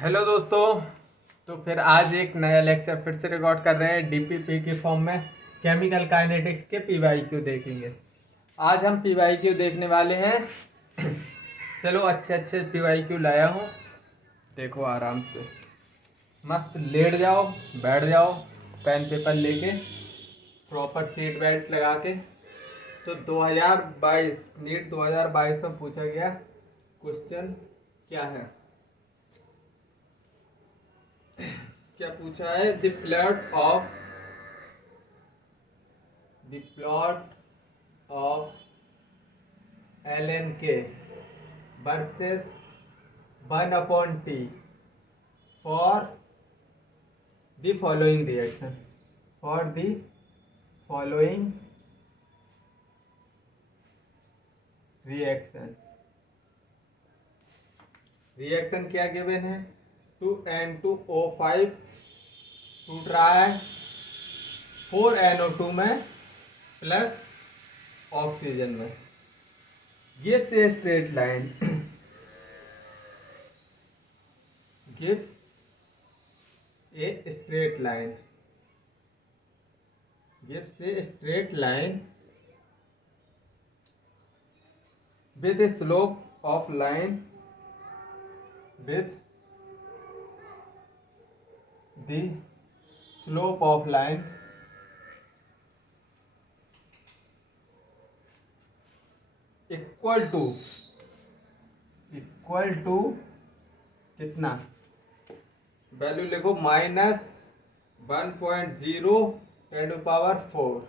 Hello दोस्तों। तो फिर आज एक नया लेक्चर फिर से रिकॉर्ड कर रहे हैं डीपीपी के फॉर्म में। केमिकल काइनेटिक्स के पीवाईक्यू देखेंगे। आज हम पीवाईक्यू देखने वाले हैं। चलो अच्छे अच्छे पीवाईक्यू लाया हूँ, देखो आराम से मस्त लेट जाओ, बैठ जाओ, पेन पेपर लेके प्रॉपर सीट बेल्ट लगा के। तो 2022 नीट 2022 में पूछा गया क्वेश्चन क्या है, क्या पूछा है? The plot of LNK versus 1/T for the following reaction. For the following reaction reaction क्या गिवन है? 2N2O5 टूट रहा है 4NO2 में प्लस ऑक्सीजन में। Gives a straight line gives a straight line gives a straight line with a slope of line with the slope of line equal to कितना? Value लिखो -1.0 10⁴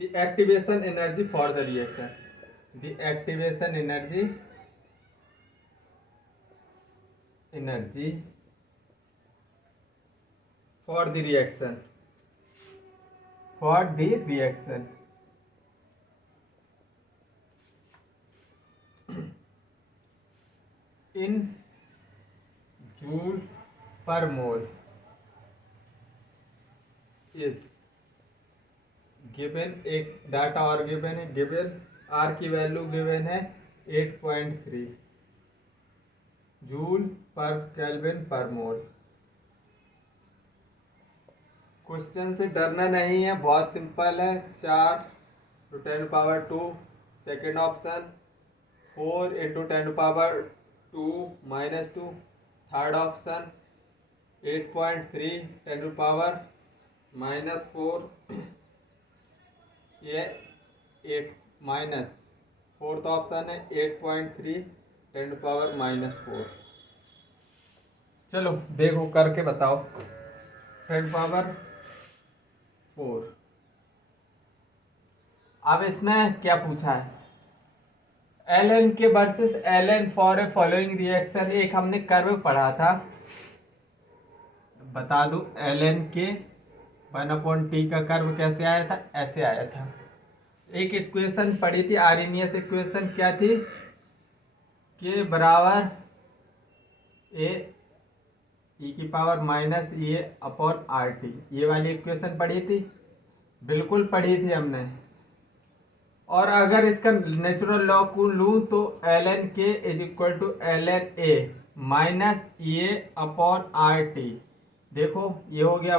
the activation energy for the reaction, the activation energy for the reaction in joule per mole is given. एक data और given है, given are की value given है 8.3 joule पर kelvin पर मोल। Question से डरना नहीं है, बहुत सिंपल है। 4 × 10⁻², सेकेंड ऑप्शन 4 × 10⁻2 -2, थर्ड ऑप्शन 8.3 10⁻⁻4, ये 8 माइनस फोर्थ ऑप्शन है 8.3 10⁻⁻4। चलो देखो करके बताओ। 10⁻4। अब इसमें क्या पूछा है? एल के versus L for a following reaction. एक हमने कर्व पढ़ा था, बता दूं। एल के 1/T का कर्व कैसे आया था? ऐसे आया था। एक इक्वेशन पढ़ी थी, आर्हेनियस इक्वेशन। क्या थी? के बराबर ए e⁻⁻A/RT। ये वाली इक्वेशन पढ़ी थी, बिल्कुल पढ़ी थी हमने। और अगर इसका नेचुरल लॉग को लूँ तो ln k = ln A -A/RT। देखो ये हो गया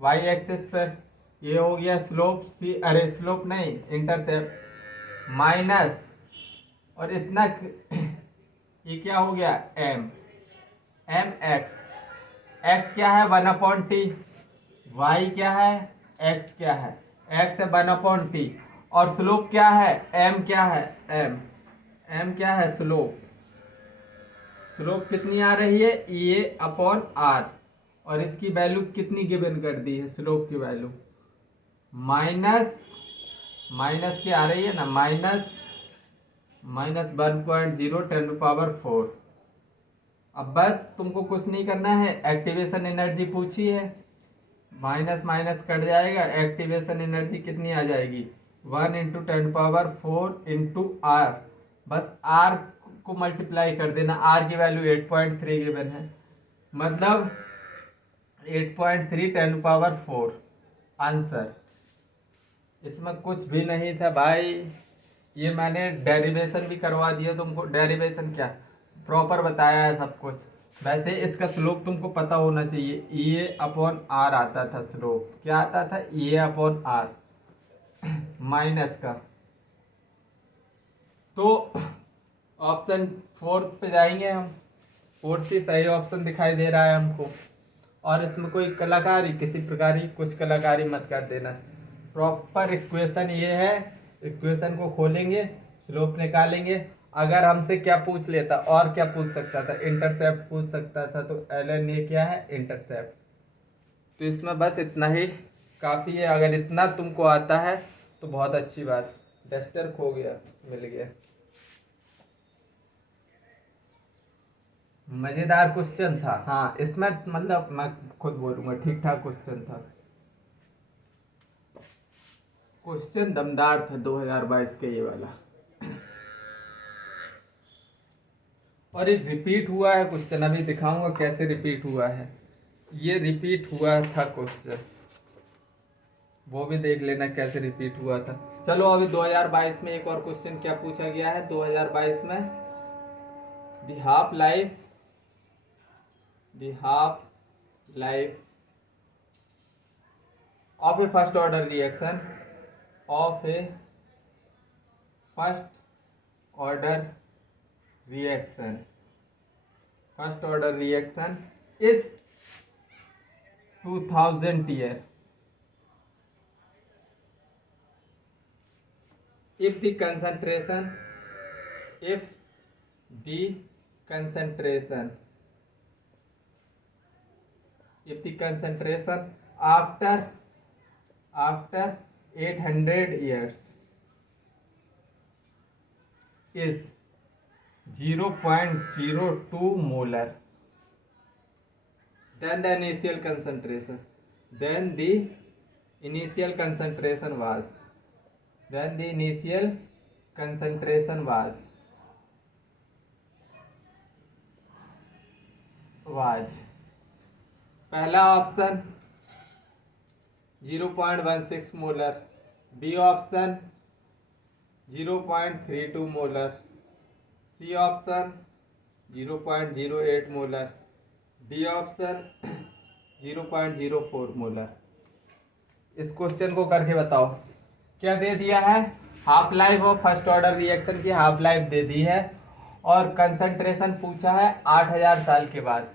y एक्सिस पर, ये हो गया स्लोप c, अरे स्लोप नहीं, इंटरसेप्ट माइनस, और इतना ये क्या हो गया mx। x क्या है? 1/T। y क्या है? x क्या है? x है 1/T। और स्लोप क्या है? m क्या है? m क्या है? स्लोप कितनी आ रही है? EA/R। और इसकी वैल्यू कितनी गिवन कर दी है? स्लोप की वैल्यू माइनस की आ रही है ना, -1.0 10⁻⁴। अब बस तुमको कुछ नहीं करना है, एक्टिवेशन एनर्जी पूछी है, माइनस माइनस कट जाएगा, एक्टिवेशन एनर्जी कितनी आ जाएगी? 1 × 10⁻⁴ × R। बस R को मल्टीप्लाई कर देना। R की वैल्यू 8.3 गिवन है, मतलब 8.3 10⁻⁴। आंसर। इसमें कुछ भी नहीं था भाई, ये मैंने डेरिवेशन भी करवा दिया तुमको। डेरिवेशन क्या, प्रॉपर बताया है सब कुछ। वैसे इसका स्लोप तुमको पता होना चाहिए, ए अपॉन आर आता था स्लोप, क्या आता था, ए अपॉन आर माइनस का। तो ऑप्शन फोर्थ पे जाएंगे हम, फोर्थ ही सही ऑप्शन दिखाई दे रहा है हमको। और इसमें कोई कलाकारी, किसी प्रकार की कुछ कलाकारी मत कर देना। प्रॉपर इक्वेशन ये है, इक्वेशन को खोलेंगे, स्लोप निकालेंगे। अगर हमसे क्या पूछ लेता, और क्या पूछ सकता था, इंटरसेप्ट पूछ सकता था, तो ln ये क्या है, इंटरसेप्ट। तो इसमें बस इतना ही काफ़ी है। अगर इतना तुमको आता है तो बहुत अच्छी बात। डस्टर खो गया, मिल गया। मज़ेदार क्वेश्चन था, हाँ इसमें मतलब मैं खुद बोलूँगा ठीक ठाक क्वेश्चन था। क्वेश्चन दमदार था 2022 के ये वाला। और ये रिपीट हुआ है क्वेश्चन, अभी दिखाऊंगा कैसे रिपीट हुआ है। ये रिपीट हुआ था क्वेश्चन, वो भी देख लेना कैसे रिपीट हुआ था। चलो अभी 2022 में एक और क्वेश्चन क्या पूछा गया है 2022 में। The half life of a first order reaction of a first order reaction is 2000 year if the concentration after 800 years is 0.02 molar, then the initial concentration was पहला option 0.16 molar, B option 0.32 molar, C option 0.08 molar, D option 0.04 molar. इस question को करके बताओ क्या दे दिया है। Half life of first order reaction की हाफ लाइफ दे दी है, और कंसंट्रेशन पूछा है 8000 साल के बाद।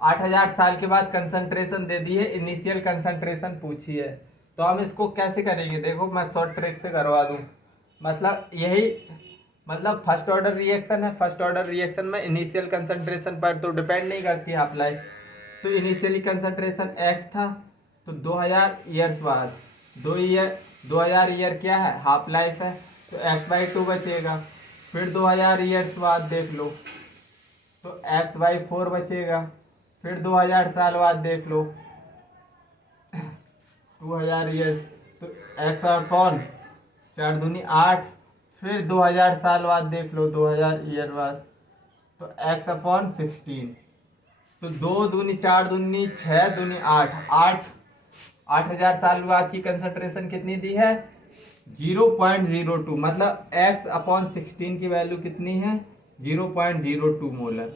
8000 साल के बाद कंसंट्रेशन दे दी है, इनिशियल कंसंट्रेशन पूछी है। तो हम इसको कैसे करेंगे, देखो मैं शॉर्ट ट्रिक से करवा दूं। मतलब यही, मतलब फर्स्ट ऑर्डर रिएक्शन है, फर्स्ट ऑर्डर रिएक्शन में इनिशियल कंसंट्रेशन पर तो डिपेंड नहीं करती हाफ लाइफ। तो इनिशियली कंसंट्रेशन x था, तो 2000 ईयर्स बाद 2000 ईयर क्या है, हाफ लाइफ है, तो x/2 बचेगा। फिर 2000 ईयर्स बाद देख लो तो x/4 बचेगा। फिर 2000 साल बाद देख लो 2000 ईयर्स, तो x अपॉन 4 दूनी 8। फिर 2000 साल बाद देख लो 2000 ईयर बाद, तो x अपॉन 16। तो 2 दूनी 4 दूनी 6 दूनी 8 8000 साल बाद की कंसंट्रेशन कितनी दी है, 0.02। मतलब x अपॉन 16 की वैल्यू कितनी है, 0.02 मोलर।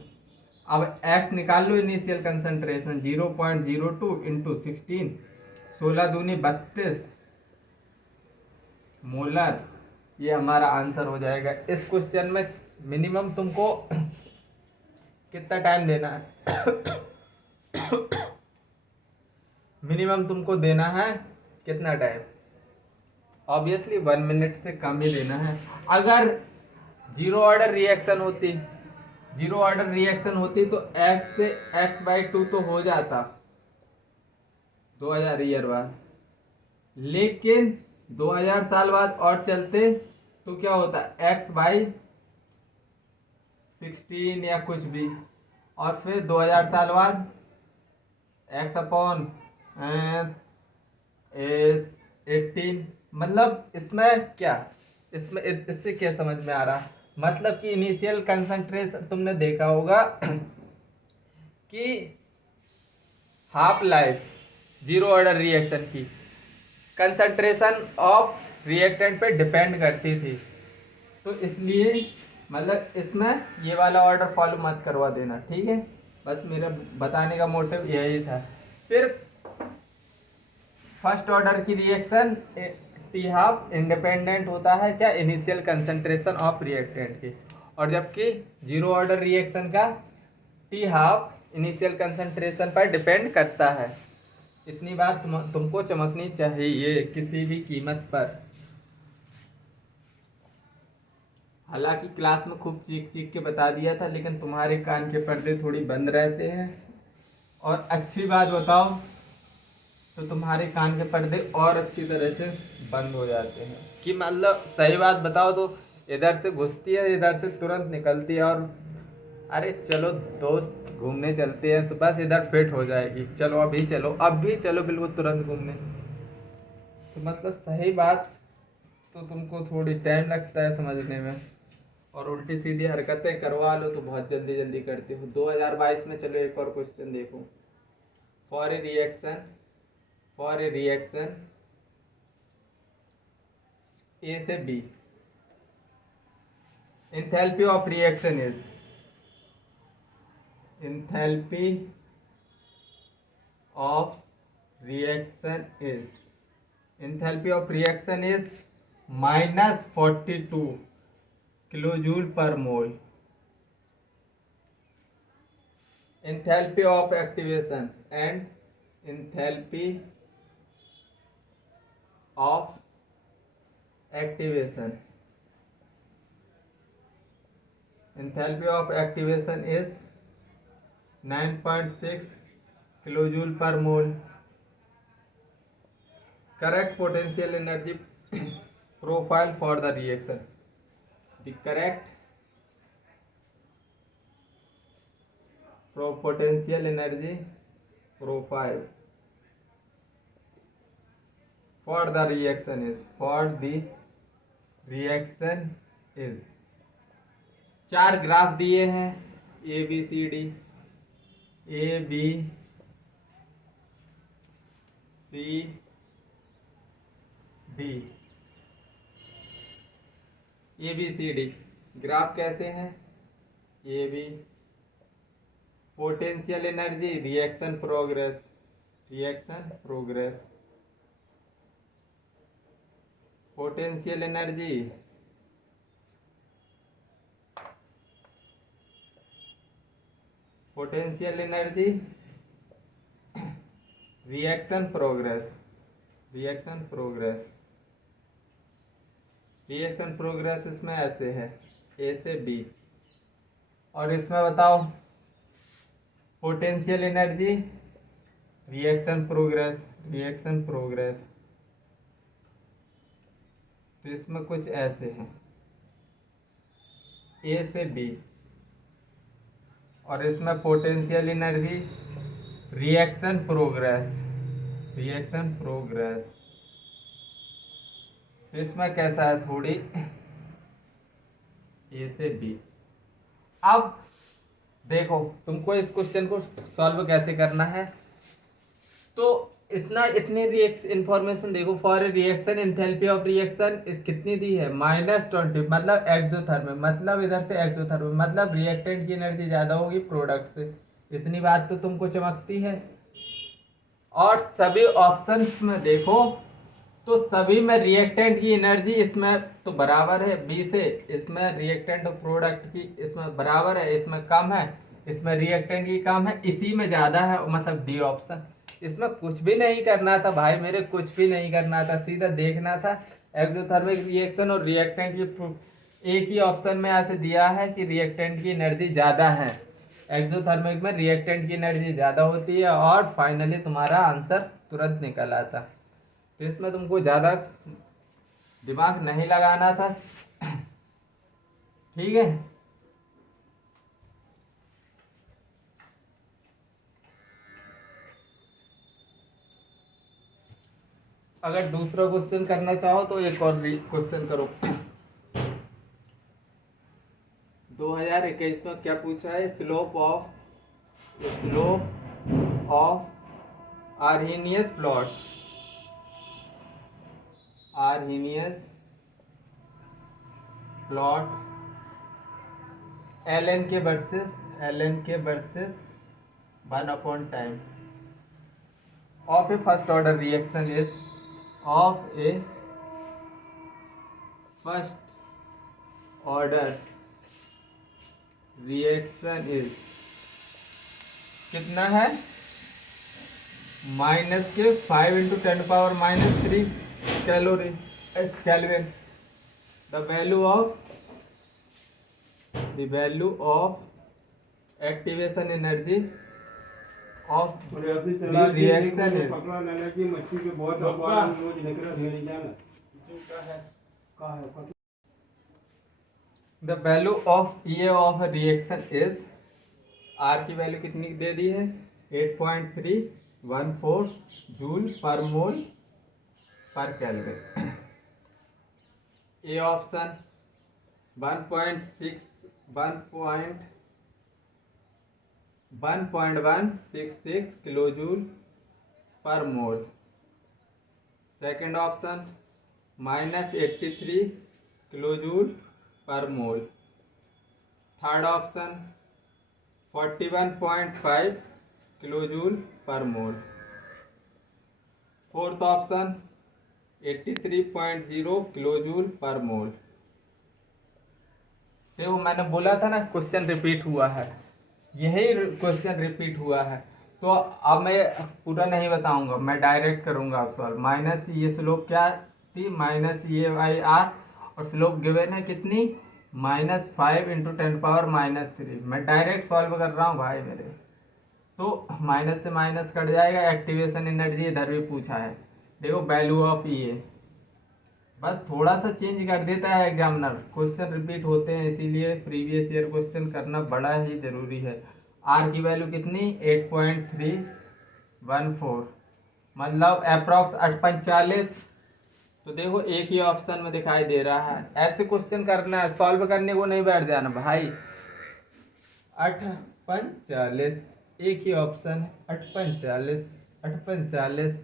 अब x निकाल लो, इनिशियल कंसंट्रेशन 0.02 इंटू 16, 16 दूनी 32 मोलर। ये हमारा आंसर हो जाएगा। इस क्वेश्चन में मिनिमम तुमको कितना टाइम देना है मिनिमम तुमको देना है कितना टाइम, ऑब्वियसली 1 मिनट से कम ही लेना है। अगर जीरो ऑर्डर रिएक्शन होती तो x से x/2 तो हो जाता 2000 ईयर बाद, लेकिन 2000 साल बाद और चलते तो क्या होता x/16 या कुछ भी, और फिर 2000 साल बाद x अपॉन 18। मतलब इसमें क्या, इसमें इससे क्या समझ में आ रहा, मतलब कि इनिशियल कंसंट्रेशन तुमने देखा होगा कि half life zero order reaction की कंसंट्रेशन ऑफ रिएक्टेंट पे डिपेंड करती थी। तो इसलिए मतलब इसमें ये वाला ऑर्डर फॉलो मत करवा देना, ठीक है। बस मेरा बताने का मोटिव यही था। सिर्फ फर्स्ट ऑर्डर की रिएक्शन टी हाफ इंडिपेंडेंट होता है क्या, इनिशियल कंसंट्रेशन ऑफ रिएक्टेंट की, और जबकि जीरो ऑर्डर रिएक्शन का टी हाफ इनिशियल कंसंट्रेशन पर डिपेंड करता है। इतनी बात तुमको चमकनी चाहिए किसी भी कीमत पर। हालांकि क्लास में खूब चीख चीख के बता दिया था, लेकिन तुम्हारे कान के पर्दे थोड़ी बंद रहते हैं। और अच्छी बात बताओ तो तुम्हारे कान के पर्दे और अच्छी तरह से बंद हो जाते हैं, कि मतलब सही बात बताओ तो इधर से घुसती है, इधर से तुरंत निकलती है। और अरे चलो दोस्त घूमने चलते हैं, तो बस इधर फिट हो जाएगी, चलो अभी चलो, अब भी चलो बिल्कुल तुरंत घूमने। तो मतलब सही बात तो तुमको थोड़ी टाइम लगता है समझने में, और उल्टी सीधी हरकतें करवा लो तो बहुत जल्दी जल्दी करते हो। 2022 में चलो एक और क्वेश्चन देखो। फॉर ए रिएक्शन ए से B, enthalpy of reaction is enthalpy of reaction is enthalpy of reaction is -42 kilojoule per mole. Enthalpy of activation and enthalpy of activation enthalpy of activation is 9.6 kilojoule per mole. Correct potential energy profile for the reaction. The correct potential energy profile for the reaction is चार graph दिए हैं, A B C D, A B C D, A B C D. Graph कैसे हैं? A B potential energy, reaction progress, potential energy, reaction progress, इसमें ऐसे है ए से B. और इसमें बताओ पोटेंशियल एनर्जी, रिएक्शन प्रोग्रेस, तो इसमें कुछ ऐसे हैं ए से बी। और इसमें पोटेंशियल एनर्जी, रिएक्शन प्रोग्रेस, तो इसमें कैसा है थोड़ी ए से बी। अब देखो तुमको इस क्वेश्चन को सॉल्व कैसे करना है। तो इतनी इंफॉर्मेशन देखो। For reaction enthalpy of reaction कितनी दी है? -20, मतलब एक्सोथर्मिक, मतलब इधर से एक्सोथर्मिक, मतलब रिएक्टेंट की एनर्जी ज्यादा होगी प्रोडक्ट से। इतनी बात तो तुमको चमकती है। और सभी ऑप्शंस में देखो तो सभी में रिएक्टेंट की एनर्जी इसमें तो बराबर है बी से, इसमें रिएक्टेंट और प्रोडक्ट की इसमें बराबर है, इसमें कम है, इसमें रिएक्टेंट की कम है, इसी में ज़्यादा है, मतलब डी ऑप्शन। इसमें कुछ भी नहीं करना था भाई मेरे, कुछ भी नहीं करना था, सीधा देखना था एक्सोथर्मिक रिएक्शन और रिएक्टेंट की। एक ही ऑप्शन में ऐसे दिया है कि रिएक्टेंट की एनर्जी ज़्यादा है, एक्सोथर्मिक में रिएक्टेंट की एनर्जी ज़्यादा होती है, और फाइनली तुम्हारा आंसर तुरंत निकल आता। तो इसमें तुमको ज़्यादा दिमाग नहीं लगाना था, ठीक है। अगर दूसरा क्वेश्चन करना चाहो तो एक और क्वेश्चन करो। 2021 में क्या पूछा है? Slope of Arrhenius plot, l n k versus 1/टाइम of a first order reaction is of a first order reaction is कितना है माइनस के 5 × 10⁻³ calorie kelvin the value of activation energy of the reaction is the value of ये of reaction is R की वैल्यू कितनी दे दी है 8.314 joule per mole per kelvin A option 1.166 kilo joule per mole second option -83 kilo joule per mole third option 41.5 kilo joule per mole fourth option 83.0 kilo joule per mole. देखो मैंने बोला था ना क्वेश्चन रिपीट हुआ है, यही question repeat हुआ है। तो अब मैं पूरा नहीं बताऊंगा, मैं डायरेक्ट करूंगा आप सॉल्व। माइनस ये स्लोप क्या थी -a/r और स्लोप गिवन है कितनी -5 × 10⁻³ मैं डायरेक्ट सॉल्व कर रहा हूँ भाई मेरे। तो माइनस से माइनस कट जाएगा, एक्टिवेशन एनर्जी इधर भी पूछा है। देखो वैल्यू ऑफ ये बस थोड़ा सा चेंज कर देता है एग्जामिनर, क्वेश्चन रिपीट होते हैं इसीलिए प्रीवियस ईयर क्वेश्चन करना बड़ा ही जरूरी है। आर की वैल्यू कितनी 8.314 मतलब अप्रॉक्स 845। तो देखो एक ही ऑप्शन में दिखाई दे रहा है। ऐसे क्वेश्चन करना है, सॉल्व करने को नहीं बैठ जाना भाई। 845 एक ही ऑप्शन है 845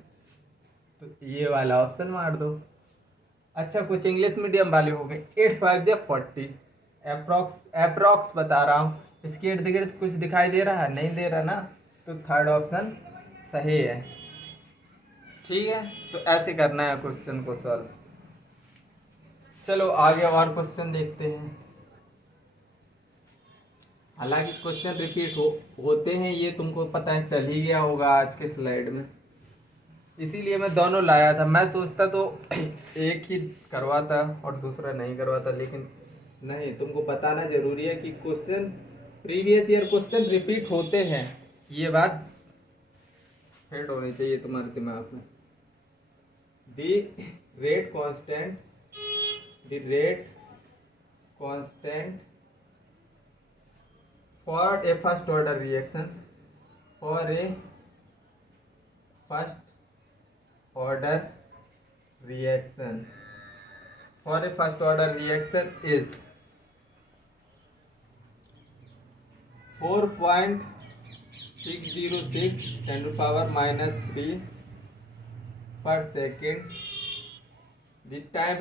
तो ये वाला ऑप्शन मार दो। अच्छा कुछ इंग्लिश मीडियम वाले हो गए 8 5 या 40 अप्रॉक्स बता रहा हूँ। इसके इर्द गिर्द कुछ दिखाई दे रहा है, नहीं दे रहा ना, तो थर्ड ऑप्शन सही है। ठीक है, तो ऐसे करना है क्वेश्चन को सॉल्व। चलो आगे और क्वेश्चन देखते हैं। हालांकि क्वेश्चन रिपीट होते हैं ये तुमको पता है, चल ही गया होगा आज के स्लाइड में, इसीलिए मैं दोनों लाया था। मैं सोचता तो एक ही करवाता और दूसरा नहीं करवाता, लेकिन नहीं, तुमको बताना जरूरी है कि question previous year question repeat होते हैं, ये बात फिट होनी चाहिए तुम्हारे दिमाग में। The rate constant for a first order reaction is 4.606 10⁻³ per second. The time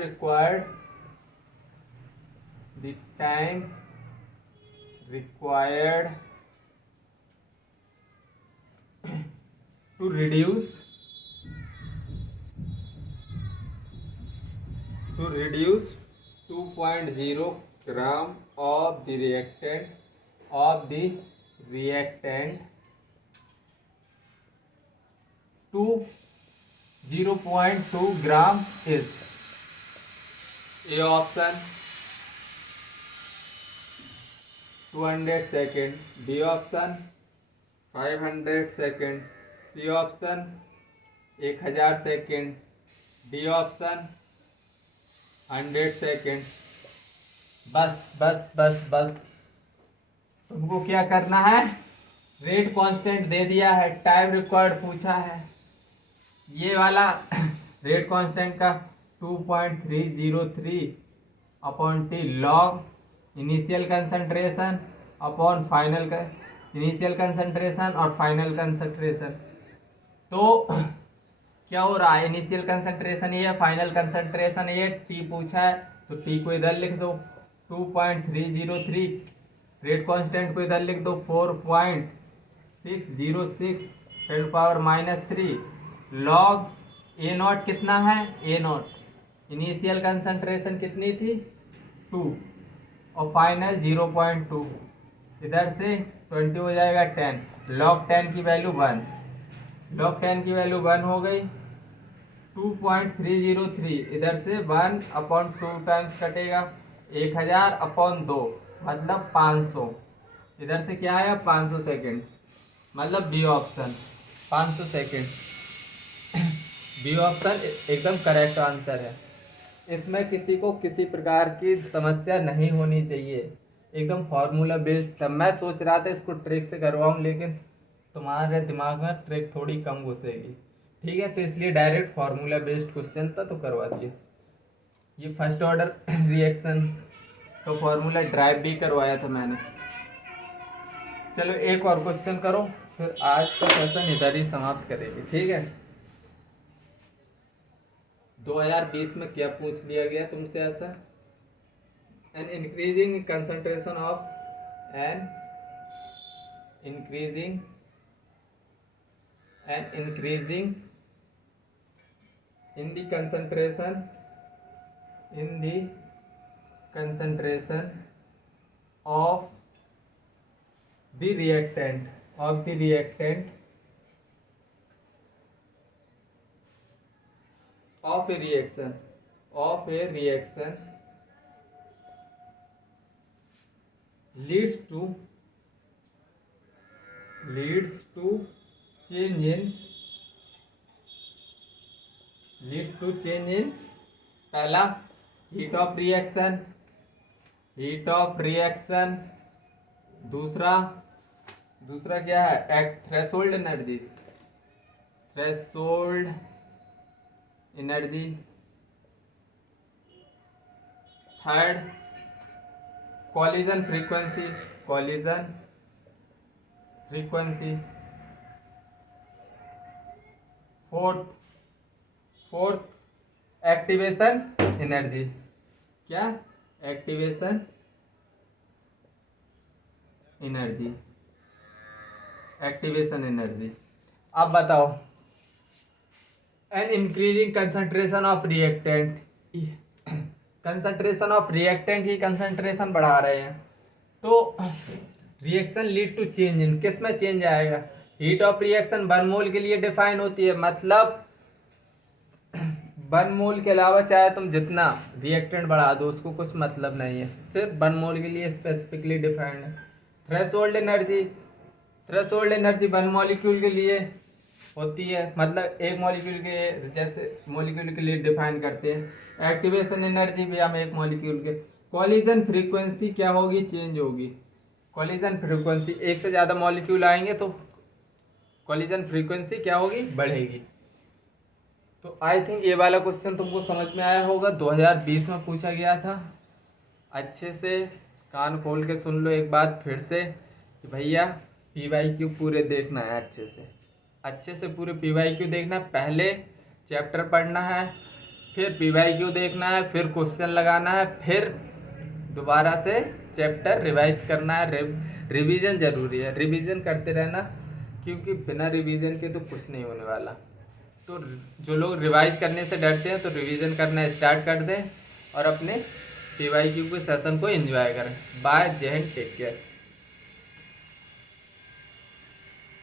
required to reduce 2.0 gram of the reactant to 0.2 gram is A option 200 second, B option 500 second, C option 1000 second, D option 100 second। बस तुमको क्या करना है, rate constant दे दिया है, time required पूछा है, ये वाला रेट कांस्टेंट का 2.303/T log initial concentration upon final initial concentration और फाइनल कंसंट्रेशन। तो क्या हो रहा है, इनिशियल कंसंट्रेशन ये है, फाइनल कंसंट्रेशन ये, टी पूछा है तो टी को इधर लिख दो 2.303 रेट कांस्टेंट को इधर लिख दो 4.606 × -3 लॉग ए नॉट कितना है, ए नॉट इनिशियल कंसंट्रेशन कितनी थी 2 और फाइनल 0.2, इधर से 20 हो जाएगा 10, लॉग 10 की वैल्यू 1, लॉग 10 की वैल्यू 1 हो गई 2.303, इधर से 1/2 टाइम्स कटेगा 1000/2 मतलब 500, इधर से क्या आया 500 सेकेंड, मतलब B option 500 second B option एकदम करेक्ट आंसर है। इसमें किसी को किसी प्रकार की समस्या नहीं होनी चाहिए, एकदम फार्मूला बेस्ड था। मैं सोच रहा था इसको ट्रिक से करवाऊँ, लेकिन तुम्हारे दिमाग में ट्रिक थोड़ी कम घुसेगी, ठीक है, तो इसलिए डायरेक्ट फार्मूला बेस्ड क्वेश्चन था तो करवा दिए। ये फर्स्ट ऑर्डर रिएक्शन का फार्मूला ड्राइव भी करवाया था मैंने। चलो एक और क्वेश्चन करो, फिर आज का सेशन इधर ही समाप्त करेंगे, ठीक है। 2020 में क्या पूछ लिया गया तुमसे ऐसा, N increasing concentration of an increasing in the concentration of the reactant of a reaction leads to change in पहला हीट ऑफ रिएक्शन, दूसरा क्या है threshold energy, third collision frequency, fourth activation energy, क्या एक्टिवेशन एनर्जी। अब बताओ an increasing concentration of reactant, concentration of reactant की concentration बढ़ा रहे हैं तो reaction lead to change in, किस में चेंज आएगा, हीट ऑफ रिएक्शन 1 मोल के लिए डिफाइन होती है, मतलब 1 मोल के अलावा चाहे तुम जितना रिएक्टेंट बढ़ा दो उसको कुछ मतलब नहीं है, सिर्फ 1 मोल के लिए स्पेसिफिकली डिफाइंड है। थ्रेशोल्ड एनर्जी 1 मॉलिक्यूल के लिए होती है, मतलब एक मॉलिक्यूल के जैसे मॉलिक्यूल के लिए डिफाइन करते हैं। एक्टिवेशन एनर्जी भी हम एक मॉलिक्यूल के। कॉलिजन फ्रीक्वेंसी क्या होगी, चेंज होगी। कॉलिजन फ्रीक्वेंसी एक से ज़्यादा मॉलिक्यूल आएंगे तो कॉलिजन फ्रीक्वेंसी क्या होगी, बढ़ेगी। तो आई थिंक ये वाला क्वेश्चन तुमको समझ में आया होगा, 2020 में पूछा गया था। अच्छे से कान खोल के सुन लो एक बात फिर से कि भैया PYQ पूरे देखना है, अच्छे से पूरे PYQ देखना है। पहले चैप्टर पढ़ना है, फिर PYQ देखना है, फिर क्वेश्चन लगाना है, फिर दोबारा से चैप्टर रिवाइज करना है। रिवीजन जरूरी है, रिवीजन करते रहना, क्योंकि बिना रिवीजन के तो कुछ नहीं होने वाला। तो जो लोग रिवाइज करने से डरते हैं तो रिवीजन करना स्टार्ट कर दें और अपने PYQ के सेशन को एंजॉय करें। बाय, जय हिंद, टेक केयर।